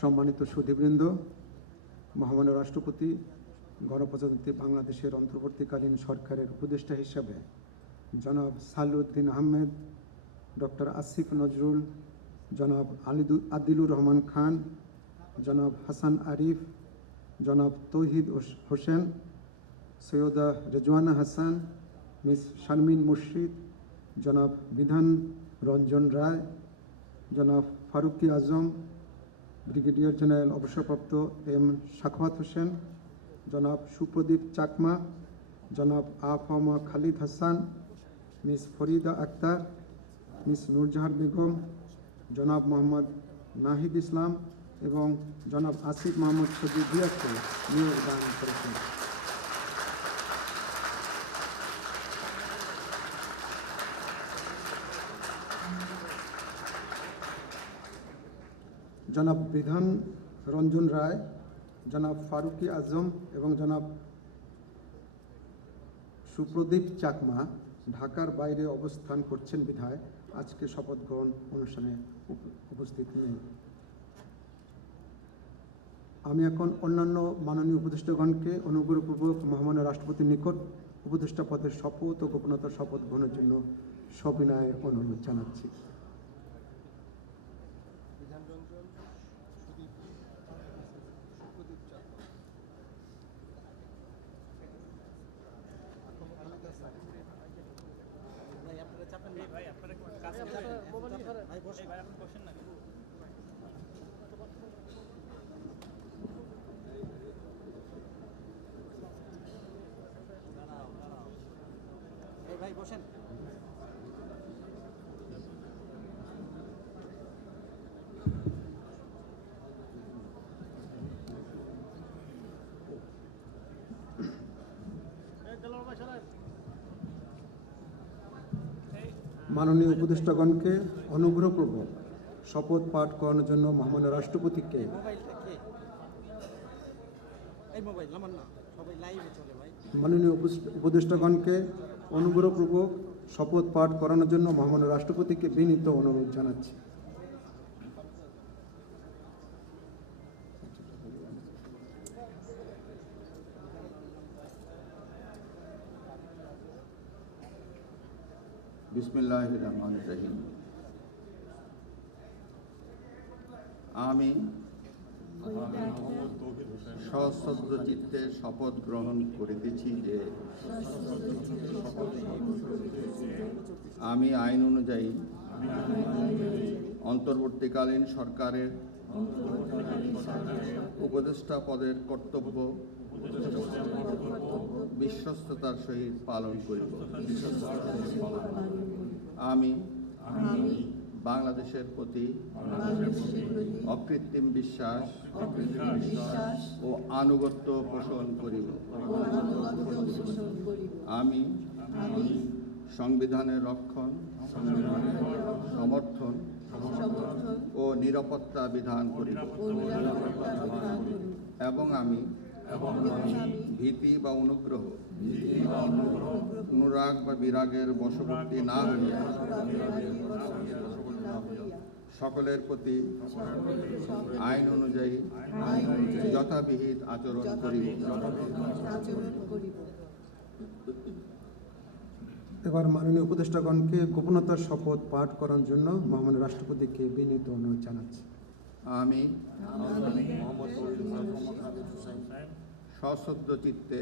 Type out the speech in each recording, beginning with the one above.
সম্মানিত সুধীবৃন্দ, মহামান্য রাষ্ট্রপতি গণপ্রজাতন্ত্রী বাংলাদেশের অন্তর্বর্তীকালীন সরকারের উপদেষ্টা হিসাবে জনাব সালেউদ্দিন আহমেদ, ডক্টর আসিফ নজরুল, জনাব আদিলুর রহমান খান, জনাব হাসান আরিফ, জনাব তৌহিদ হোসেন, সৈয়দা রেজওয়ানা হাসান, মিস শারমিন মুর্শিদ, জনাব বিধান রঞ্জন রায়, জনাব ফারুকি আজম, ব্রিগেডিয়ার জেনারেল অবসরপ্রাপ্ত এম সাখাওয়াত হোসেন, জনাব সুপ্রদীপ চাকমা, জনাব আফামা খালিদ হাসান, মিস ফরিদা আক্তার, মিস নূরজাহান বেগম, জনাব মোহাম্মদ নাহিদ ইসলাম এবং জনাব আসিফ মোহাম্মদ সজিব ভুঁইয়াকে নিয়োগ দান করেছেন। জনাব বিধান রঞ্জন রায়, জনাব ফারুকি আজম এবং জনাব সুপ্রদীপ চাকমা ঢাকার বাইরে অবস্থান করছেন বিধায় আজকে শপথ গ্রহণ অনুষ্ঠানে উপস্থিত নেই। আমি এখন অন্যান্য মাননীয় উপদেষ্টাগণকে অনুগ্রহপূর্বক মহামান্য রাষ্ট্রপতির নিকট উপদেষ্টা পদের শপথ ও গোপনতার শপথ গ্রহণের জন্য সবিনয়ে অনুরোধ জানাচ্ছি। মাননীয় উপদেষ্টাগণকে অনুগ্রহপূর্বক শপথ পাঠ করানোর জন্য মহামান্য রাষ্ট্রপতিকে মাননীয় উপদেষ্টাগণকে অনুগ্রহপূর্বক শপথ পাঠ করানোর জন্য মহামান্য রাষ্ট্রপতিকে বিনীত অনুরোধ জানাচ্ছি। বিসমিল্লাহির রহমানির রহিম। আমি সশ্রদ্ধ চিত্তে শপথ গ্রহণ করিতেছি যে আমি আইন অনুযায়ী অন্তর্বর্তীকালীন সরকারের উপদেষ্টা পদের কর্তব্য বিশ্বস্ততার সহিত পালন করিব। আমি বাংলাদেশের প্রতি অকৃত্রিম বিশ্বাস ও আনুগত্য পোষণ করিব। আমি সংবিধানের রক্ষণ, সমর্থন ও নিরাপত্তা বিধান করিব এবং আমি ভীতি বা অনুগ্রহ, অনুরাগ বা বিরাগের বশবর্তী না হইয়া সকলের প্রতি আইন অনুযায়ী যথাবিহিত আচরণ করিব। এবার মাননীয় উপদেষ্টাগণকে গোপনতার শপথ পাঠ করার জন্য মহামান্য রাষ্ট্রপতিকে বিনীত অনুরোধ জানাচ্ছি। আমি সশ্রদ্ধ চিত্তে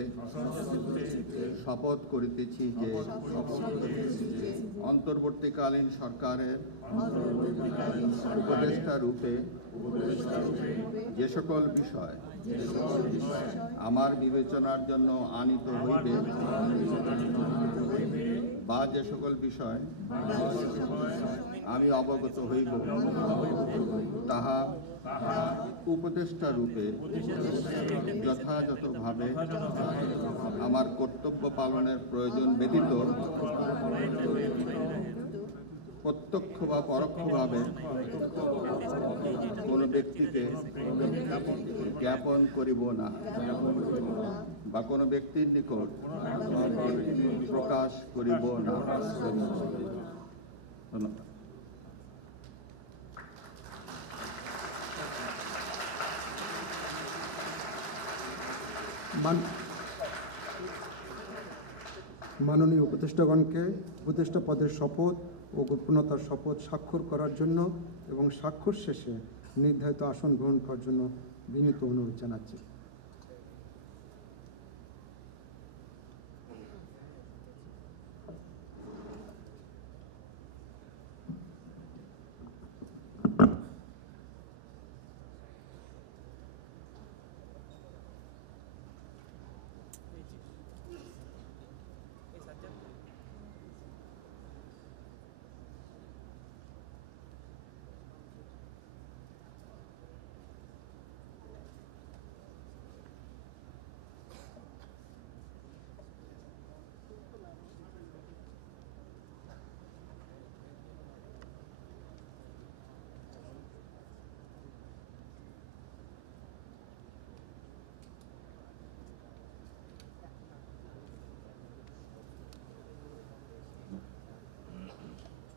শপথ করিতেছি যে অন্তর্বর্তীকালীন সরকারের উপদেষ্টা রূপে যে সকল বিষয় আমার বিবেচনার জন্য আনিত হইবে বা যে সকল বিষয় আমি অবগত হইব তাহা উপদেষ্টা রূপে যথাযথভাবে আমার কর্তব্য পালনের প্রয়োজন ব্যতীত প্রত্যক্ষ বা পরোক্ষভাবে কোনো ব্যক্তিকে জ্ঞাপন করিব না বা কোনো ব্যক্তির নিকট প্রকাশ করিব না। ধন্যবাদ। মাননীয় উপদেষ্টাগণকে উপদেষ্টা পদের শপথ ও গোপনতার শপথ স্বাক্ষর করার জন্য এবং স্বাক্ষর শেষে নির্ধারিত আসন গ্রহণ করার জন্য বিনীত অনুরোধ জানাচ্ছি।